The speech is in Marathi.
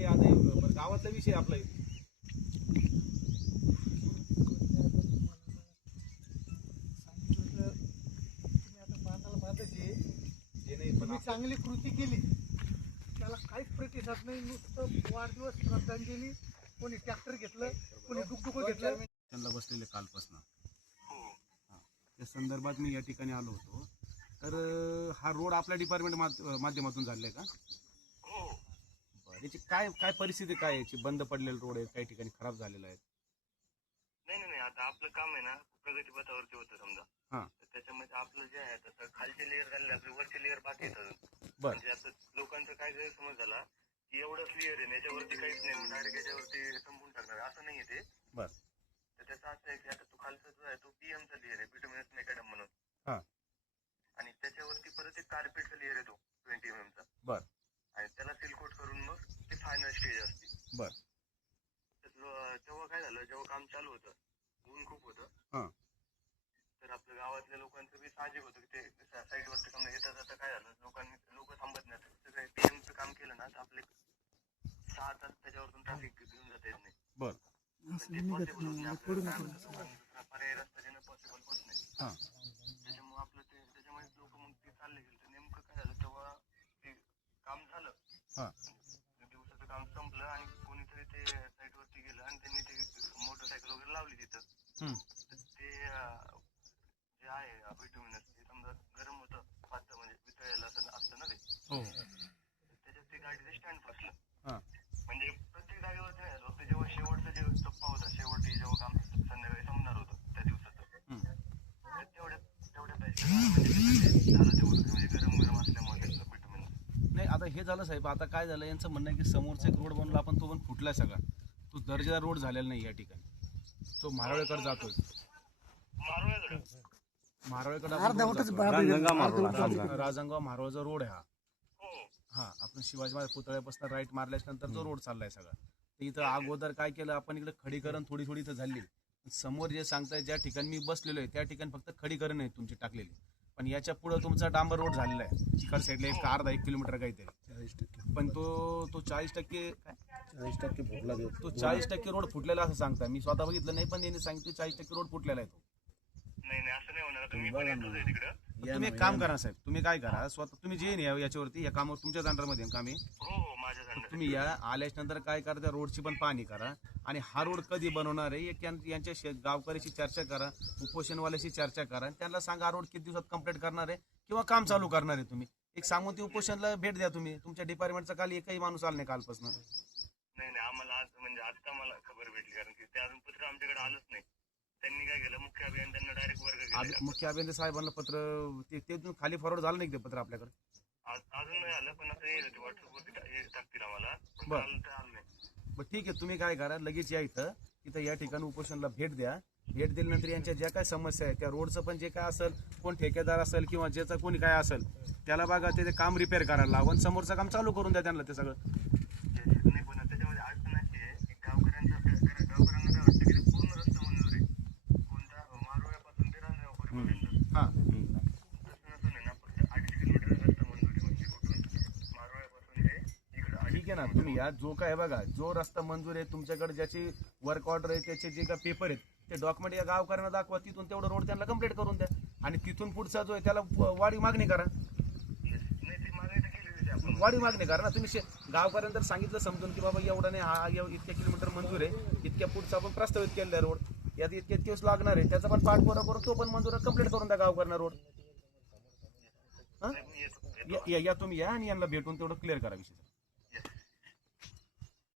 विषय आता गावातला विषय आपला तुम्ही चांगली कृती केली त्याला काहीच प्रतिसाद नाही, नुसतं वाढदिवस श्रद्धांजली, कोणी ट्रॅक्टर घेतलं, कोणी डुकडुकं घेतलं. त्यांना बसलेले कालपासून त्या संदर्भात मी या ठिकाणी आलो होतो. तर हा रोड आपल्या डिपार्टमेंट माध्यमातून झालेला आहे का? बरं, याची काय काय परिस्थिती काय याची? बंद पडलेला रोड आहे, काही ठिकाणी खराब झालेला आहे. नाही आता आपलं काम आहे ना प्रगती पथावरती होतं समजा. तर त्याच्यामध्ये आपलं जे आहे तसं खालचे लेअर झाले, आपले वरचे लेअर बाकी आहेत. म्हणजे आता लोकांचा काय गैरसमज झाला की एवढंच लेअर आहे याच्यावरती काहीच नाही, डायरेक्ट याच्यावरती संपून टाकणार, असं नाहीये ते. तर त्याचं असं आहे की आता तो खालचा जो आहे तो पीएमचा लेअर आहे, बिटुमिनस मॅकॅडम म्हणून. आणि त्याच्यावरती परत एक कार्पेटचा लेअर आहे तो 20 mm चा. आणि त्याला सिलकोट करून मग ते फायनल स्टेज असते. तेव्हा काय झालं, जेव्हा काम चालू होतं ऊन खूप होतं, तर आपल्या गावातल्या लोकांचं बी साहजिक होतं की ते साईडवरती समजा येता जाता काय झालं, लोक थांबत नाही. पीएमचं काम केलं ना तर आपले 6 तास त्याच्यावरतून ट्रॅफिक घेऊन जाता येत नाही. पॉसिबल होत नाही, पर्याय रस्ता देणं पॉसिबल होत नाही. त्याच्यामुळे आपलं ते त्याच्यामुळे लोक मग ते चालले गेले. तर नेमकं काय झालं, तेव्हा ते काम झालं, दिवसाचं काम संपलं आणि कोणीतरी ते साईडवरती गेलं आणि त्यांनी ते मोटरसायकल वगैरे लावली तिथं. ते जे आहे बिटुमिनस ते समजा गरम होतं, पातळ म्हणजे वितळायला असतं ना ते. त्याच्यात ते गाडीचं स्टँड फसलं. म्हणजे प्रत्येक जागेवरती नाही, फक्त जेव्हा शेवटचा जे टप्पा होता, शेवटी जेव्हा काम संध्याकाळी संपणार होतं त्या दिवसाचं, तेवढ्या म्हणजे गरम असल्यामुळे बिटुमिनस. नाही, आता हे झालं साहेब. आता काय झालं, यांचं म्हणणं आहे की समोरचा एक रोड बनला आपण, तो पण फुटलाय सगळा. तो दर्जेदार रोड झालेला नाही या ठिकाणी. तो मारवळेकडे जातोय. मारवळेकडे राजंगाव मारवळचा रोड आहे हा. आपण शिवाजी महाराज पुतळ्यापासून राईट मारल्याच्या नंतर जो रोड चाललाय सगळा. तर इथं अगोदर काय केलं आपण, इकडे खडीकरण थोडी इथं झाली. समोर जे सांगताय ज्या ठिकाणी मी बसलेलो आहे त्या ठिकाणी फक्त खडीकरण आहे तुमची टाकलेली. पण याच्या पुढे तुमचा डांबर रोड झालेला आहे चिखल साईडला, एक अर्धा 1 किलोमीटर काहीतरी. पण तो 40% फुटला. तो 40% रोड फुटलेला असं सांगता. मी स्वतः बघितलं नाही, पण त्यांनी सांगितलं 40% रोड फुटलेला आहे तो. नाही असं नाही होणार. तुम्ही एक काम करा साहेब, तुम्ही काय करा, स्वतः तुम्ही जे नाही याच्यावरती या कामावर तुमच्याच अंडरमध्ये काम आहे. तुम्ही या आल्याच्या नंतर काय करा, त्या रोडची पण पाहणी करा आणि हा रोड कधी बनवणार आहे यांच्या गावकऱ्याशी चर्चा करा, उपोषणवाल्याशी चर्चा करा आणि त्यांना सांगा हा रोड किती दिवसात कंप्लीट करणार आहे किंवा काम चालू करणार आहे. तुम्ही एक सांगून ती उपोषणला भेट द्या. तुम्ही तुमच्या डिपार्टमेंटचा काल एकही माणूस आला नाही कालपासून. नाही आम्हाला आज म्हणजे आता मला खबर भेटली, कारण की ते अजून पत्र आमच्याकडे आलंच नाही. त्यांनी काय केलं, मुख्य अभियंत्यांना डायरेक्ट वर्ग केला. मुख्य अभियंता साहेबांना पत्र ते खाली फॉरवर्ड झालं नाही ते पत्र आपल्याकडे? अजून नाही आलं, पण असं येईल ते व्हॉट्सअपवरती टाकतील आम्हाला. बरं ठीक आहे. तुम्ही काय करा, लगेच या इथं या ठिकाणी उपोषणला भेट द्या. भेट दिल्यानंतर यांच्या ज्या काय समस्या आहेत त्या रोडचं पण जे काय असेल, कोण ठेकेदार असेल किंवा ज्याचं कोणी काय असेल त्याला बघा, ते काम रिपेअर करायला लावा आणि समोरचं काम चालू करून द्या त्यांना ते सगळं. नाही, पण त्याच्यामध्ये अडचण अशी आहे की गावकऱ्यांना काय वाटतं की पूर्ण रस्ता मंजूर आहे, कोणता मारोळ्यापासून ते रांजणगावपर्यंत. तसं नसून आहे ना, फक्त 2.5 किलोमीटर रस्ता मंजूर आहे. म्हणजे कुठून मारोळ्यापासून ते इकडे. ठीक आहे ना, तुम्ही या जो काय बघा, जो रस्ता मंजूर आहे तुमच्याकडे, ज्याची वर्क ऑर्डर आहे, त्याचे जे काय पेपर आहेत ते डॉक्युमेंट या गावकऱ्यांना दाखवा. तिथून तेवढं रोड त्यांना कंप्लीट करून द्या आणि तिथून पुढचा जो आहे त्याला वाढीव मागणी करा. वाढीव मागणी करा ना तुम्ही. गावकऱ्यांना जर सांगितलं समजून की बाबा एवढं नाही, हा इतक्या किलोमीटर मंजूर आहे, इतक्या पुढचा आपण प्रस्तावित केलेला आहे रोड, यात इतके दिवस लागणार आहे, त्याचा पण पाठपुरावा करून तो पण मंजूर कंप्लीट करून द्या गावकऱ्यांना रोड. या तुम्ही या आणि यांना भेटून तेवढं क्लिअर करा विषय.